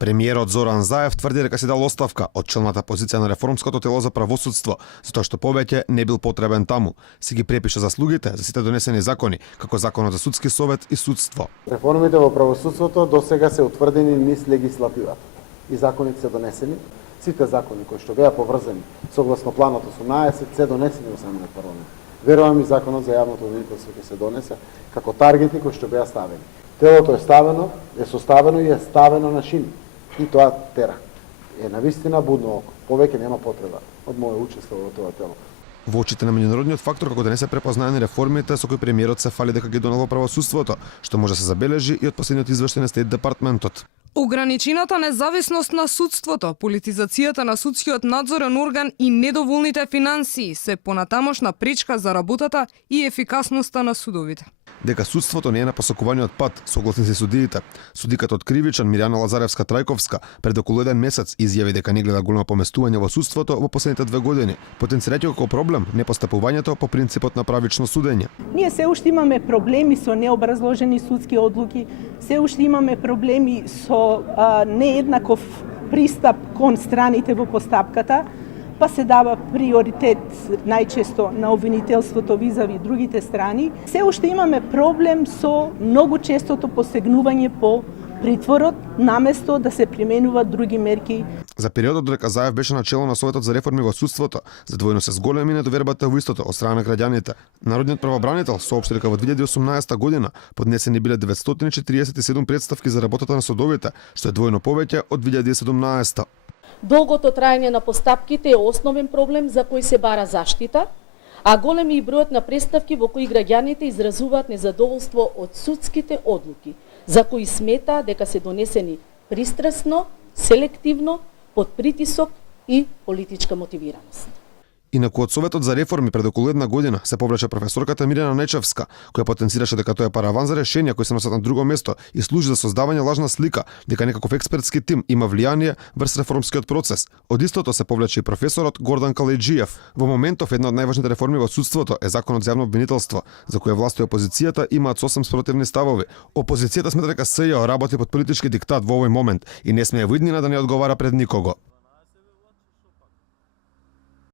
Премиерот Зоран Заев тврди дека си дал оставка од челната позиција на реформското тело за правосудство, затоа што повеќе не бил потребен таму. Си ги препиша заслугите за сите донесени закони, како законот за судски совет и судство. Реформите во правосудството досега се утврдени низ легислативата и законите се донесени. Сите закони кои што беа поврзани согласно планот 18 се донесени во самиот парламент. Верувам и законот за јавното обвинителство ќе се донесе како таргети кои што беа ставени. Телото е составено и е ставено на шини. И тоа тера. Навистина будно око. Повеќе нема потреба од моје учество во тоа тело. Во очите на меѓународниот фактор како да не се препознаени реформите со кои премиерот се фали дека ги донел во правосудството, што може да се забележи и од последниот извештај на Стейт департментот. Ограничената независност на судството, политизацијата на судскиот надзорен орган и недоволните финансии се понатамошна пречка за работата и ефикасноста на судовите. Дека судството не е на посакуваниот пат, согласни се судиите. Судиката од Кривичан Мирјана Лазаревска-Трајковска пред околу еден месец изјави дека не гледа големо поместување во судството во последните 2 години, потенцирајќи како проблем непостапувањето по принципот на правично судење. Ние се уште имаме проблеми со необразложени судски одлуки, се уште имаме проблеми со нееднаков пристап кон страните во постапката, па се дава приоритет најчесто на обвинителството визави другите страни. Се уште имаме проблем со многу честото посегнување по притворот, наместо да се применуваат други мерки. За периодот додека Заев беше начело на Советот за реформи во судството, задвојно се зголеми недовербата во истото од страна на граѓаните. Народниот правобранител соопшти дека во 2018 година поднесени биле 947 претставки за работата на судовите, што е двојно повеќе од 2017. Долгото траење на постапките е основен проблем за кој се бара заштита, а голем и бројот на претставки во кои граѓаните изразуваат незадоволство од судските одлуки, за кои смета дека се донесени пристрасно, селективно, под притисок и политичка мотивираност. Инаку од Советот за реформи пред околу 1 година се повлече професорката Мирјана Нечевска, која потенцираше дека тоа е параван за решенија кои се носат на друго место и служи за создавање лажна слика дека некаков експертски тим има влијание врз реформскиот процес. Од истото се повлече и професорот Гордан Калеџиев. Во моментов една од најважните реформи во судството е законот за јавно обвинителство, за која власта и опозицијата имаат сосем спротивни ставови. Опозицијата смета дека СЈО работи под политички диктат во овој момент и не смее во иднина да не одговара пред никого.